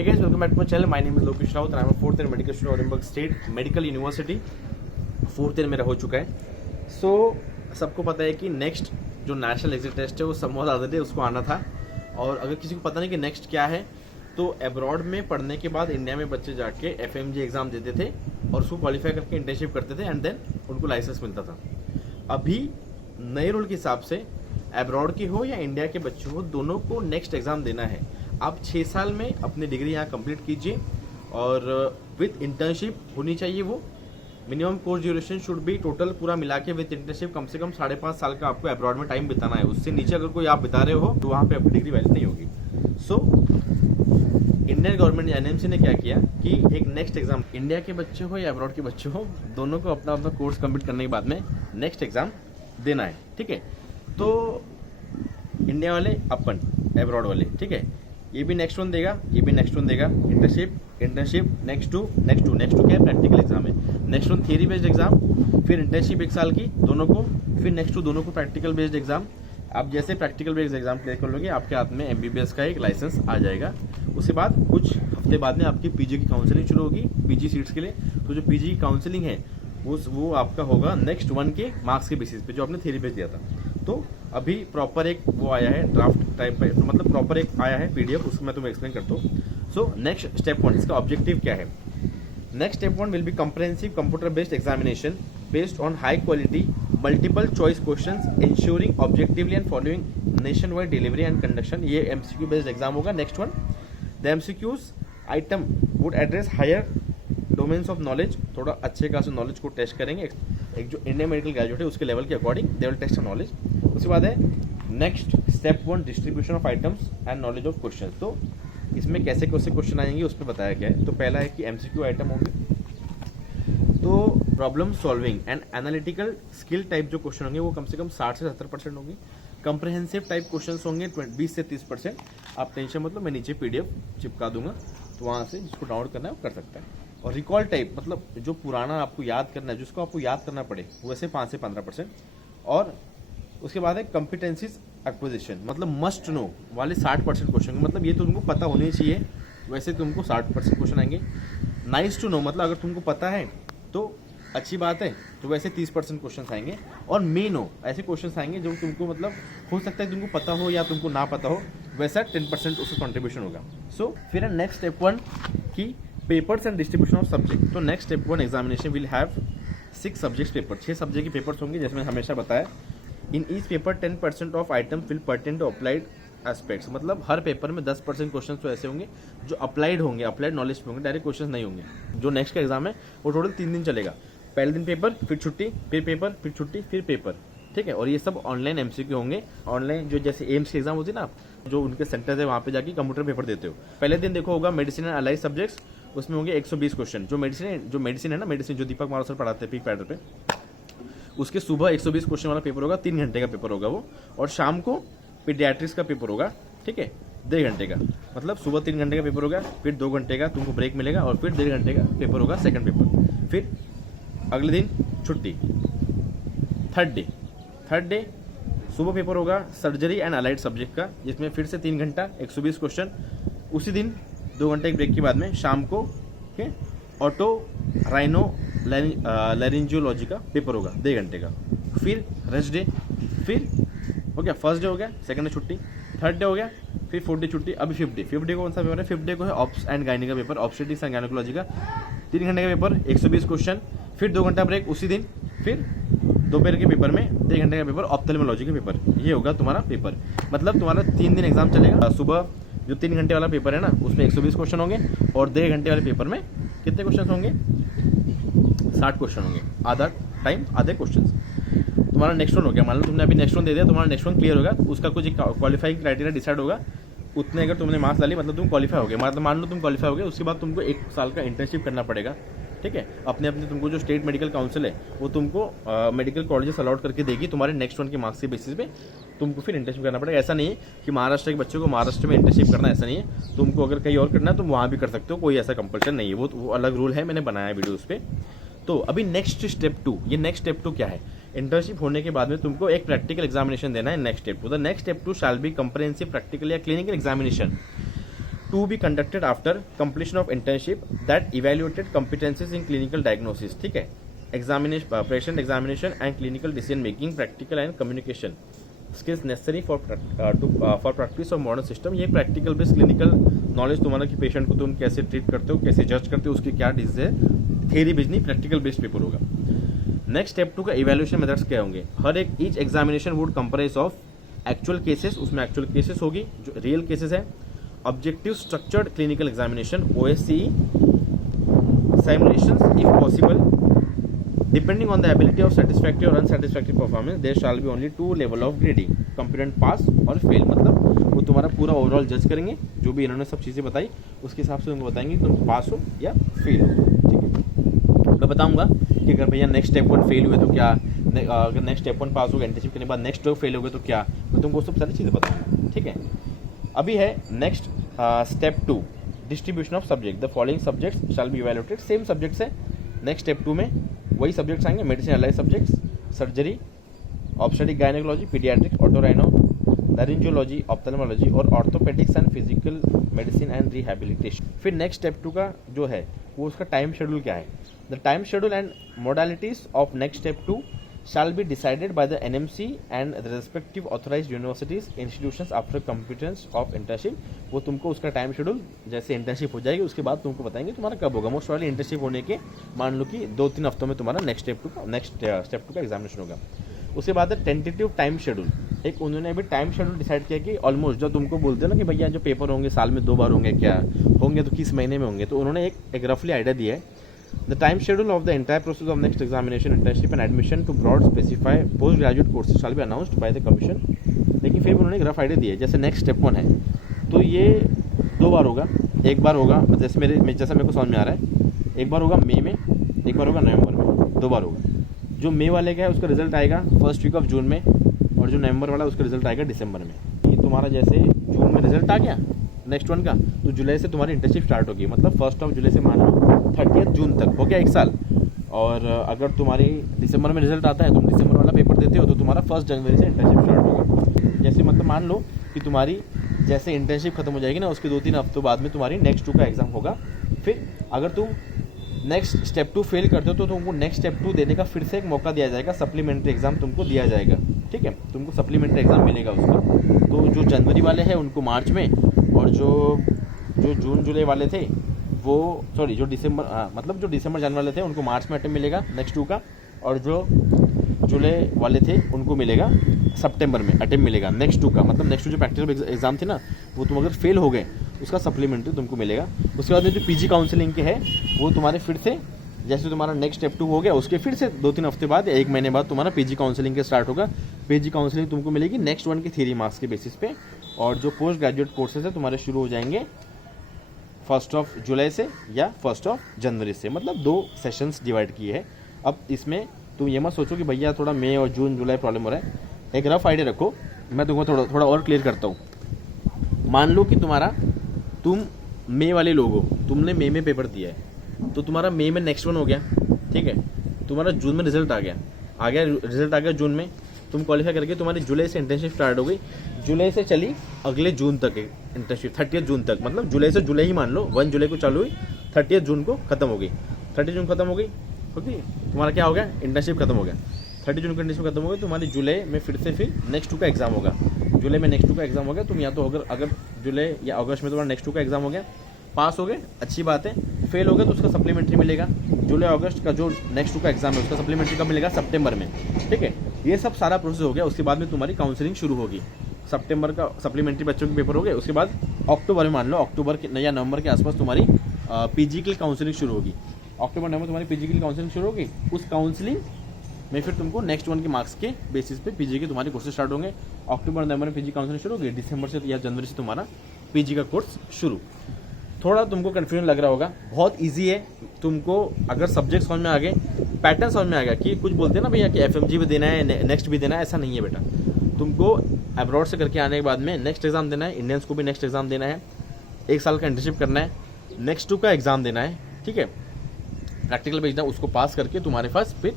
Hey guys, welcome back to my channel. My name is Lokesh Raut and I'm a fourth year medical student at Edinburgh State Medical University. Fourth year मेरा हो चुका है. सो सबको पता है कि next जो नेशनल एग्जिट टेस्ट है वो समोर आदत है, उसको आना था. और अगर किसी को पता नहीं कि नेक्स्ट क्या है, तो अब्रॉड में पढ़ने के बाद इंडिया में बच्चे जाके FMG एग्ज़ाम देते थे और उसको क्वालिफाई करके इंटर्नशिप करते थे एंड देन उनको लाइसेंस मिलता था. अभी नए रूल के हिसाब से अब्रॉड के हो या इंडिया के बच्चे हो, दोनों को नेक्स्ट एग्ज़ाम देना है. आप 6 साल में अपनी डिग्री यहाँ कंप्लीट कीजिए और विथ इंटर्नशिप होनी चाहिए. वो minimum course duration should be total पूरा मिला के विथ इंटर्नशिप कम से कम 5.5 साल का आपको अब्रॉड में टाइम बिताना है. उससे नीचे अगर कोई आप बिता रहे हो तो वहाँ पे आपकी डिग्री वैलिड नहीं होगी. सो इंडियन गवर्नमेंट NMC ने क्या किया कि एक नेक्स्ट एग्जाम इंडिया के बच्चे हो या अब्रॉड के बच्चे हो, दोनों को अपना अपना कोर्स कंप्लीट करने के बाद में नेक्स्ट एग्जाम देना है. ठीक है, तो इंडिया वाले अपन, अब्रॉड वाले, ठीक है, ये भी नेक्स्ट वन देगा, ये भी नेक्स्ट वन देगा. इंटर्नशिप नेक्स्ट टू क्या है, प्रैक्टिकल एग्जाम है. Next one theory based exam, फिर इंटर्नशिप 1 साल की दोनों को, फिर नेक्स्ट टू दोनों को प्रैक्टिकल बेस्ड एग्जाम. आप जैसे प्रैक्टिकल बेस्ड एग्जाम क्लियर कर लोगे, आपके हाथ में MBBS का एक लाइसेंस आ जाएगा. उसके बाद कुछ हफ्ते बाद में आपकी PG की काउंसलिंग शुरू होगी, PG सीट्स के लिए. तो जो PG की काउंसलिंग है वो आपका होगा नेक्स्ट 1 के मार्क्स के बेसिस पे, जो आपने थियरी बेस्ड दिया था. तो अभी प्रॉपर एक वो आया है ड्राफ्ट टाइप का, तो मतलब प्रॉपर एक आया है PDF, उसको मैं तुम्हें एक्सप्लेन करता हूँ. सो नेक्स्ट स्टेप 1, इसका ऑब्जेक्टिव क्या है. Next step 1 will be comprehensive computer based examination based on high quality multiple choice questions ensuring objectively and following nationwide delivery and conduction. ये MCQ बेस्ड एग्जाम होगा. Next one, the MCQs item would address higher domains of knowledge. थोड़ा अच्छे खासे knowledge को test करेंगे. एक जो Indian medical graduate है उसके लेवल के according they will test knowledge. उसके बाद है next step 1, distribution of items and knowledge of question. तो इसमें कैसे कैसे क्वेश्चन आएंगे उस पर बताया गया है. तो पहला है कि MCQ आइटम होंगे, तो problem solving and analytical skill type जो क्वेश्चन होंगे वो कम से कम 60 से 70% होंगे. कंप्रहेंसिव टाइप क्वेश्चन होंगे 20 से 30%. आप टेंशन मतलब मैं नीचे PDF चिपका दूंगा, तो वहाँ से जिसको डाउनलोड करना है वो कर सकता है. और रिकॉल टाइप मतलब जो पुराना आपको याद करना है, जिसको आपको याद करना पड़े, वैसे 5 से 15%. और उसके बाद है कॉम्पिटेंसीज एक्विजिशन, मतलब मस्ट नो वाले 60% क्वेश्चन, मतलब ये तुमको पता होने चाहिए, वैसे तुमको 60% क्वेश्चन आएंगे. नाइस टू नो मतलब अगर तुमको पता है तो अच्छी बात है, तो वैसे 30% क्वेश्चन आएंगे. और मे नो ऐसे क्वेश्चन आएंगे जो तुमको मतलब हो सकता है तुमको पता हो या तुमको ना पता हो, वैसा 10% उसका कॉन्ट्रीब्यूशन होगा. सो फिर नेक्स्ट स्टेप 1 की papers and distribution of subject. तो next step 1 examination will have 6 subject paper, 6 subject के पेपर्स होंगे, जैसे मैंने हमेशा बताया. In each paper 10% of item will pertain to applied aspects. मतलब हर पेपर में 10% क्वेश्चन तो ऐसे होंगे जो अप्लाइड होंगे, अप्लाइड नॉलेज पे होंगे, डायरेक्ट क्वेश्चन नहीं होंगे. जो नेक्स्ट का एग्जाम है वो टोटल 3 दिन चलेगा. पहले दिन पेपर, फिर छुट्टी, फिर पेपर, फिर छुट्टी, फिर पेपर. ठीक है, और ये सब ऑनलाइन MCQ होंगे. ऑनलाइन जो जैसे एम्स की एग्जाम होती है ना, जो उनके सेंटर है वहाँ पे जाके कंप्यूटर पेपर देते हो. पहले दिन देखो होगा मेडिसिन एंड अलाइड सब्जेक्ट्स, उसमें होंगे 120 क्वेश्चन. जो मेडिसिन है ना, मेडिसिन जो दीपक मारो सर पढ़ाते हैं पीक पैडर पे, उसके सुबह 120 क्वेश्चन वाला पेपर होगा. 3 घंटे का पेपर होगा वो. और शाम को पीडियाट्रिक्स का पेपर होगा. ठीक है, 1.5 घंटे का, मतलब सुबह 3 घंटे का पेपर होगा, फिर 2 घंटे का तुमको ब्रेक मिलेगा, और फिर 1.5 घंटे का पेपर होगा सेकंड पेपर. फिर अगले दिन छुट्टी. थर्ड डे सुबह पेपर होगा सर्जरी एंड अलाइड सब्जेक्ट का, जिसमें फिर से 3 घंटा 120 क्वेश्चन. उसी दिन 2 घंटे के ब्रेक के बाद में शाम को ऑटो राइनो लैरिंजियोलॉजी का पेपर होगा 1.5 घंटे का. फिर रेस्ट डे, फिर हो गया फर्स्ट डे, हो गया सेकंड डे छुट्टी, थर्ड डे हो गया, फिर 4th डे छुट्टी. अभी 5th डे को कौन सा पेपर है, 5th डे को है ऑप्स एंड गायनी का पेपर, ऑब्स्टेटिक्स एंड गायनेकोलॉजी का. 3 घंटे का पेपर, 120 क्वेश्चन, फिर 2 घंटा ब्रेक उसी दिन, फिर दोपहर के पेपर में 1 घंटे का पेपर ऑप्थेल्मोलॉजी का पेपर. ये होगा तुम्हारा पेपर. मतलब तुम्हारा 3 दिन एग्जाम चलेगा. सुबह जो 3 घंटे वाला पेपर है ना, उसमें 120 क्वेश्चन होंगे, और 1.5 घंटे वाले पेपर में कितने क्वेश्चन होंगे, 60 क्वेश्चन होंगे. आधा टाइम आधे क्वेश्चन. तुम्हारा नेक्स्ट वन हो गया. मान लो तुमने अभी नेक्स्ट वन दे दिया, तुम्हारा नेक्स्ट वन क्लियर होगा, उसका कुछ क्वालिफाइंग क्राइटेरिया डिसाइड होगा. उतने अगर तुमने मार्क्स डाली मतलब तुम क्वालिफाई हो गए. मतलब मान लो तुम क्वालिफाई हो गए, उसके बाद तुमको 1 साल का इंटर्नशिप करना पड़ेगा. ठीक है, अपने तुमको जो स्टेट मेडिकल काउंसिल है वो तुमको मेडिकल कॉलेजेस अलॉट करके देगी तुम्हारे नेक्स्ट वन के मार्क्स के बेसिस पे. तुमको फिर इंटर्नशिप करना पड़ेगा. ऐसा नहीं है कि महाराष्ट्र के बच्चों को महाराष्ट्र में इंटर्नशिप करना, ऐसा नहीं है. तुमको अगर कहीं और करना है तुम वहाँ भी कर सकते हो, कोई ऐसा कंपल्सन नहीं है. वो अलग रूल है, मैंने बनाया वीडियो उस पर. तो अभी नेक्स्ट स्टेप 2, ये नेक्स्ट स्टेप 2 क्या है, इंटर्नशिप होने के बाद में तुमको एक प्रैक्टिकल एग्जामिनेशन देना है. Next step 2, the next step 2 shall be comprehensive practical या clinical examination to be conducted after completion of internship that evaluated competencies in clinical diagnosis, ठीक है, examination, patient examination and clinical decision making, practical and communication skills necessary for practice of modern system. ये practical based clinical knowledge तुम्हारा कि patient को तुम कैसे treat करते हो, कैसे जज करते हो, उसकी क्या डिजीज है, थ्योरी बेस्ड नहीं प्रैक्टिकल बेस्ड पेपर होगा। नेक्स्ट स्टेप 2 का इवैल्यूएशन मेथड्स क्या होंगे। हर एक each examination would comprise of actual cases, उसमें एक्चुअल केसेस होगी जो रियल केसेस है, objective structured clinical examination OSCE, simulations if possible, depending on the ability of satisfactory और unsatisfactory performance there shall be only 2 level of grading, competent pass और fail. मतलब वो तुम्हारा पूरा ओवरऑल जज करेंगे, जो भी इन्होंने सब चीज़ें बताई उसके हिसाब से तुमको बताएंगे तुम पास हो या फेल हो, ठीक है। मैं बताऊंगा कि अगर भैया नेक्स्ट स्टेप 1 फेल हुए तो क्या, अगर नेक्स्ट स्टेप 1 पास हो गया इंटर्नशिप करने के बाद नेक्स्ट 2 फेल हो गए तो क्या, मैं तुमको सब सारी चीज़ें बताऊंगा, ठीक है। अभी है next step 2 distribution of subject, the following subjects shall be evaluated. Same subjects है नेक्स्ट स्टेप 2 में, वही सब्जेक्ट्स आएंगे, medicine allied subjects, surgery, obstetric gynaecology, paediatrics, otorhino, laryngology, ophthalmology और orthopaedics and physical medicine and rehabilitation. फिर next step 2 का जो है वो उसका टाइम शेड्यूल क्या है। The time schedule and modalities of next step 2 shall be decided by the NMC and the respective authorized universities institutions after completion of internship। वो तुमको उसका टाइम शेड्यूल जैसे इंटर्नशिप हो जाएगी उसके बाद तुमको बताएंगे तुम्हारा कब होगा। मोस्ट वाली इंटर्नशिप होने के मान लो कि 2-3 हफ्तों में तुम्हारा नेक्स्ट स्टेप 2 का एग्जामिनेशन होगा। उसके बाद है टेंटेटिव टाइम शेड्यूल। एक उन्होंने अभी टाइम शेड्यूल डिसाइड किया कि ऑलमोस्ट जो तुमको बोलते हैं ना कि भैया जो पेपर होंगे साल में 2 बार होंगे, क्या होंगे तो किस महीने में होंगे, तो उन्होंने एक रफली आइडिया दिया है। The time schedule of the entire process of next examination, internship and admission to broad specify postgraduate courses shall be announced by the commission। लेकिन फिर उन्होंने एक रफ आइडिया दिया है, जैसे नेक्स्ट स्टेप 1 है तो ये 2 बार होगा, एक बार होगा जैसे मेरे को समझ में आ रहा है, एक बार होगा मई में, एक बार होगा नवंबर में, 2 बार होगा। जो मई वाले का है उसका रिजल्ट आएगा फर्स्ट वीक ऑफ जून में और जो नवंबर वाला है उसका रिजल्ट आएगा दिसंबर में। ये तुम्हारा जैसे जून में रिजल्ट आ गया नेक्स्ट 1 का, तो जुलाई से तुम्हारी इंटर्नशिप स्टार्ट होगी, मतलब 1 जुलाई से मान लो 30 जून तक हो गया 1 साल। और अगर तुम्हारी दिसंबर में रिजल्ट आता है, तुम दिसंबर वाला पेपर देते हो तो तुम्हारा 1 जनवरी से इंटर्नशिप स्टार्ट होगा। जैसे मतलब मान लो कि तुम्हारी जैसे इंटर्नशिप खत्म हो जाएगी ना, उसके 2-3 हफ्तों बाद में तुम्हारी नेक्स्ट 2 का एग्जाम होगा। फिर अगर तुम नेक्स्ट स्टेप 2 फेल करते हो तो तुमको नेक्स्ट स्टेप 2 देने का फिर से एक मौका दिया जाएगा, सप्लीमेंट्री एग्जाम तुमको दिया जाएगा, ठीक है, तुमको सप्लीमेंट्री एग्जाम मिलेगा उसका। तो जो जनवरी वाले हैं उनको मार्च में, और जो जून जुलाई वाले थे वो सॉरी जो दिसंबर मतलब जो दिसंबर जनवरी वाले थे उनको मार्च में अटेम्प्ट मिलेगा नेक्स्ट 2 का, और जो जुलाई वाले थे उनको मिलेगा सितंबर में अटेम्प्ट मिलेगा नेक्स्ट 2 का। मतलब नेक्स्ट 2 जो प्रैक्टिकल एग्जाम थे ना वो तुम अगर फेल हो गए उसका सप्लीमेंट्री तुमको मिलेगा। उसके बाद में जो पीजी काउंसलिंग के है वो तुम्हारे फिर से जैसे तुम्हारा नेक्स्ट स्टेप 2 हो गया उसके फिर से 2-3 हफ्ते बाद या 1 महीने बाद तुम्हारा पीजी काउंसलिंग के स्टार्ट होगा। पीजी काउंसलिंग तुमको मिलेगी नेक्स्ट 1 के थ्योरी मार्क्स के बेसिस पे, और जो पोस्ट ग्रेजुएट कोर्सेज है तुम्हारे शुरू हो जाएंगे 1 जुलाई से या 1 जनवरी से। मतलब 2 सेशंस डिवाइड किए हैं। अब इसमें तुम ये मत सोचो कि भैया थोड़ा मई और जून जुलाई प्रॉब्लम हो रहा है, एक रफ आइडिया रखो, मैं तुमको थोड़ा और क्लियर करता हूँ। मान लो कि तुम मई वाले लोग हो, तुमने मई में पेपर दिया है तो तुम्हारा मई में नेक्स्ट 1 हो गया, ठीक है, तुम्हारा जून में रिजल्ट आ गया जून में, तुम क्वालिफाई करके तुम्हारी जुलाई से इंटर्नशिप स्टार्ट हो गई, जुलाई से चली अगले जून तक इंटर्नशिप 30 जून तक, मतलब जुलाई से जुलाई ही मान लो 1 जुलाई को चालू हुई 30 जून को खत्म हो गई, 30 जून खत्म हो गई, ओके, तुम्हारा क्या हो गया इंटर्नशिप खत्म हो गया, 30 जून को इंटर्नशिप खत्म हो गई, तुम्हारी जुलाई में फिर नेक्स्ट 2 का एग्जाम होगा, जुलाई में नेक्स्ट 2 का एग्जाम हो गया, तुम या तो अगर जुलाई या अगस्त में तुम्हारा नेक्स्ट 2 का एग्जाम हो गया, पास हो गए अच्छी बात है, फेल हो गए तो उसका सप्लीमेंट्री मिलेगा। जुलाई अगस्त का जो नेक्स्ट 2 का एग्जाम है उसका सप्लीमेंट्री कब मिलेगा, सितंबर में, ठीक है। ये सब सारा प्रोसेस हो गया। उसके बाद में तुम्हारी काउंसलिंग शुरू होगी, सितंबर का सप्लीमेंट्री बच्चों के पेपर हो गए, उसके बाद अक्टूबर में मान लो अक्टूबर के या नवंबर के आसपास तुम्हारी पीजी की काउंसलिंग शुरू होगी, अक्टूबर नवंबर तुम्हारी पीजी की काउंसलिंग शुरू होगी। उस काउंसलिंग में फिर तुमको नेक्स्ट 1 के मार्क्स के बेसिस पे पीजी के तुम्हारे कोर्सेज स्टार्ट होंगे। अक्टूबर नवंबर में पीजी काउंसलिंग शुरू होगी, दिसंबर से या जनवरी से तुम्हारा पीजी का कोर्स शुरू। थोड़ा तुमको कन्फ्यूजन लग रहा होगा, बहुत इजी है। तुमको अगर सब्जेक्ट समझ में आ गए, पैटर्न समझ में आ गया कि कुछ बोलते हैं ना भैया कि एफएमजी भी देना है नेक्स्ट भी देना है, ऐसा नहीं है बेटा। तुमको अब्रॉड से करके आने के बाद में नेक्स्ट एग्जाम देना है, इंडियंस को भी नेक्स्ट एग्जाम देना है, 1 साल का इंटर्नशिप करना है, नेक्स्ट 2 का एग्जाम देना है, ठीक है, प्रैक्टिकल भेजना, उसको पास करके तुम्हारे पास फिर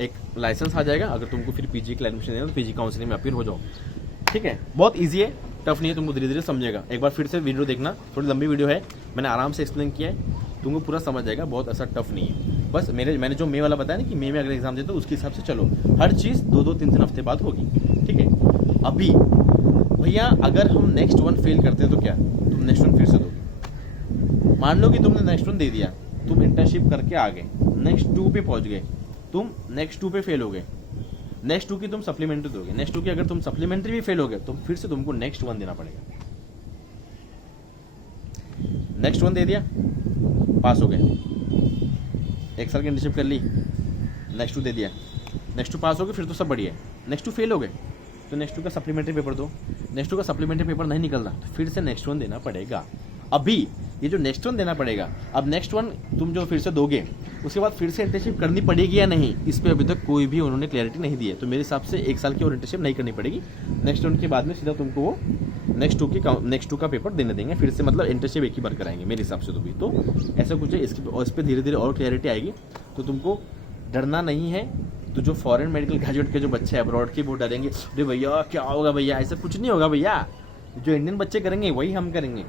एक लाइसेंस आ जाएगा। अगर तुमको फिर पीजी का एडमिशन देना तो पीजी काउंसलिंग में अपील हो जाओ, ठीक है, बहुत ईजी है। टफ नहीं है, तुमको धीरे धीरे समझेगा। एक बार फिर से वीडियो देखना, थोड़ी लंबी वीडियो है, मैंने आराम से एक्सप्लेन किया है, तुमको पूरा समझ जाएगा, बहुत ऐसा टफ नहीं है। बस मैंने जो मे वाला बताया ना कि मे में अगर एग्जाम देते हो उसके हिसाब से चलो, हर चीज़ 2-2, 3-3 हफ्ते बाद होगी, ठीक है। अभी भैया अगर हम नेक्स्ट वन फेल करते हैं तो क्या, तुम नेक्स्ट वन फिर से दोगे। मान लो कि तुमने नेक्स्ट वन दे दिया, तुम इंटर्नशिप करके आ गए, नेक्स्ट 2 पे पहुंच गए, तुम नेक्स्ट 2 पे फेल हो गए, नेक्स्ट 2 की तुम सप्लीमेंट्री दोगे, नेक्स्ट 2 की अगर तुम सप्लीमेंट्री भी फेल हो गए तो फिर से तुमको नेक्स्ट 1 देना पड़ेगा। नेक्स्ट 1 दे दिया, पास हो गए, 1 साल की इंटर्नशिप कर ली, नेक्स्ट 2 दे दिया, नेक्स्ट 2 पास हो गए, फिर तो सब बढ़िया है। नेक्स्ट 2 फेल हो गए तो नेक्स्ट 2 का सप्लीमेंट्री पेपर दो, नेक्स्ट 2 का सप्लीमेंट्री पेपर नहीं निकल रहा तो फिर से नेक्स्ट 1 देना पड़ेगा। अभी ये जो नेक्स्ट 1 देना पड़ेगा, अब नेक्स्ट 1 तुम जो फिर से दोगे उसके बाद फिर से इंटर्नशिप करनी पड़ेगी या नहीं, इस पर अभी तक कोई भी उन्होंने क्लैरिटी नहीं दी है। तो मेरे हिसाब से 1 साल की और इंटर्नशिप नहीं करनी पड़ेगी, नेक्स्ट 1 के बाद में सीधा तुमको वो नेक्स्ट 2 का पेपर देने देंगे फिर से, मतलब इंटर्नशिप एक ही बार कराएंगे मेरे हिसाब से। तो ऐसा कुछ है, इस पर धीरे धीरे और क्लैरिटी आएगी, तो तुमको डरना नहीं है। तो जो फॉरेन मेडिकल ग्रेजुएट के जो बच्चे हैं अब्रॉड के, वो डरेंगे, अरे भैया क्या होगा भैया, ऐसा कुछ नहीं होगा भैया, जो इंडियन बच्चे करेंगे वही हम करेंगे,